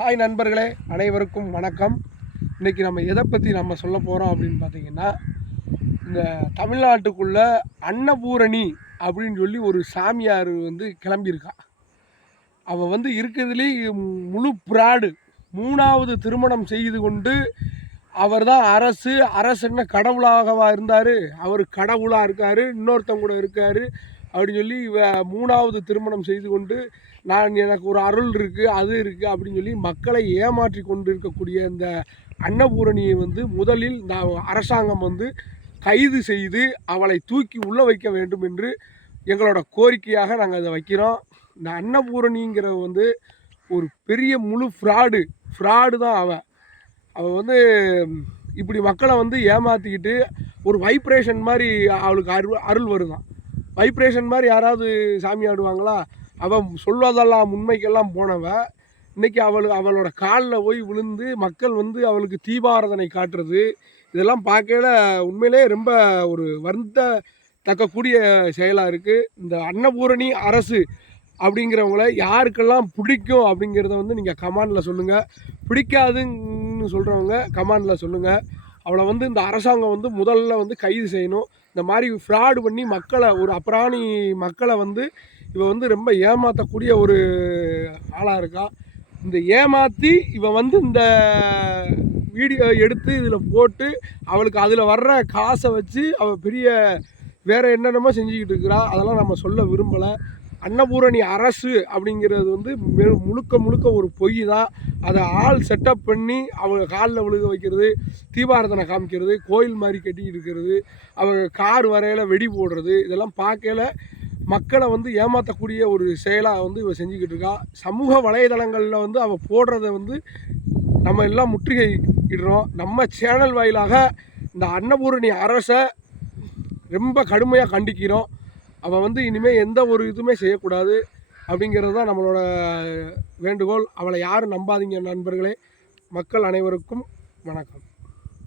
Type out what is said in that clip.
Hi நண்பர்களே அனைவருக்கும் வணக்கம். இன்றைக்கி நம்ம எதை பற்றி நம்ம சொல்ல போகிறோம் அப்படின்னு பார்த்தீங்கன்னா இந்த தமிழ்நாட்டுக்குள்ளே அன்னபூரணி அப்படின்னு சொல்லி ஒரு சாமியார் வந்து கிளம்பியிருக்கா. அவள் வந்து இருக்கிறதுலே முழு பிராடு மூணாவது திருமணம் செய்து கொண்டு அவர் தான் அரசு அரசு என்ன கடவுளாகவா இருந்தார் அவர் கடவுளாக இருக்கார் இன்னொருத்தங்க கூட இருக்கார் அப்படின்னு சொல்லி இவ மூணாவது திருமணம் செய்து கொண்டு நான் எனக்கு ஒரு அருள் இருக்குது அது இருக்குது அப்படின்னு சொல்லி மக்களை ஏமாற்றி கொண்டு இருக்கக்கூடிய இந்த அன்னபூரணியை வந்து முதலில் இந்த அரசாங்கம் வந்து கைது செய்து அவளை தூக்கி உள்ளே வைக்க வேண்டும் என்று எங்களோட கோரிக்கையாக நாங்கள் அதை வைக்கிறோம். இந்த அன்னபூரணிங்கிற வந்து ஒரு பெரிய முழு ஃப்ராடு ஃப்ராடு தான் அவள் அவள் வந்து இப்படி மக்களை வந்து ஏமாற்றிக்கிட்டு ஒரு வைப்ரேஷன் மாதிரி அவளுக்கு அருள் அருள் வருதான். வைப்ரேஷன் மாதிரி யாராவது சாமி ஆடுவாங்களா? அவள் சொல்வதெல்லாம் உண்மைக்கெல்லாம் போனவன் இன்றைக்கி அவள் அவளோட காலில் போய் விழுந்து மக்கள் வந்து அவளுக்கு தீபாரதனை காட்டுறது இதெல்லாம் பார்க்கல உண்மையிலே ரொம்ப ஒரு வருந்தத்தக்கக்கூடிய செயலாக இருக்குது இந்த அன்னபூரணி அரசு அப்படிங்கிறவங்கள யாருக்கெல்லாம் பிடிக்கும் அப்படிங்கிறத வந்து நீங்கள் கமாண்டில் சொல்லுங்கள் பிடிக்காதுன்னு சொல்கிறவங்க கமாண்டில் சொல்லுங்கள் அவளை வந்து இந்த அரசாங்கம் வந்து முதல்ல வந்து கைது செய்யணும். இந்த மாதிரி ஃப்ராடு பண்ணி மக்களை ஒரு அப்ராணி மக்களை வந்து இவ வந்து ரொம்ப ஏமாற்றக்கூடிய ஒரு ஆளாக இருக்கா. இந்த ஏமாற்றி இவன் வந்து இந்த வீடியோ எடுத்து இதில் போட்டு அவளுக்கு அதில் வர்ற காசை வச்சு அவள் பெரிய வேறு என்னென்னமோ செஞ்சுக்கிட்டு இருக்கிறா. அதெல்லாம் நம்ம சொல்ல விரும்பலை. அன்னபூரணி அரசு அப்படிங்கிறது வந்து முழுக்க முழுக்க ஒரு பொய் தான் அதை ஆள் செட்டப் பண்ணி அவங்க காலில் விழுக வைக்கிறது தீபாரதனை காமிக்கிறது கோயில் மாதிரி கட்டிக்கிட்டு இருக்கிறது அவங்க கார் வரையில் வெடி போடுறது இதெல்லாம் பார்க்கல மக்களை வந்து ஏமாற்றக்கூடிய ஒரு செயலாக வந்து இவன் செஞ்சுக்கிட்டு இருக்கா. சமூக வலைதளங்களில் வந்து அவள் போடுறத வந்து நம்ம எல்லாம் முற்றுகையிடுறோம். நம்ம சேனல் வாயிலாக இந்த அன்னபூரணி அரசை ரொம்ப கடுமையாக கண்டிக்கிறோம். அவள் வந்து இனிமேல் எந்த ஒரு இதுவுமே செய்யக்கூடாது அப்படிங்கிறது தான் நம்மளோட வேண்டுகோள். அவளை யாரும் நம்பாதீங்க நண்பர்களே. மக்கள் அனைவருக்கும் வணக்கம்.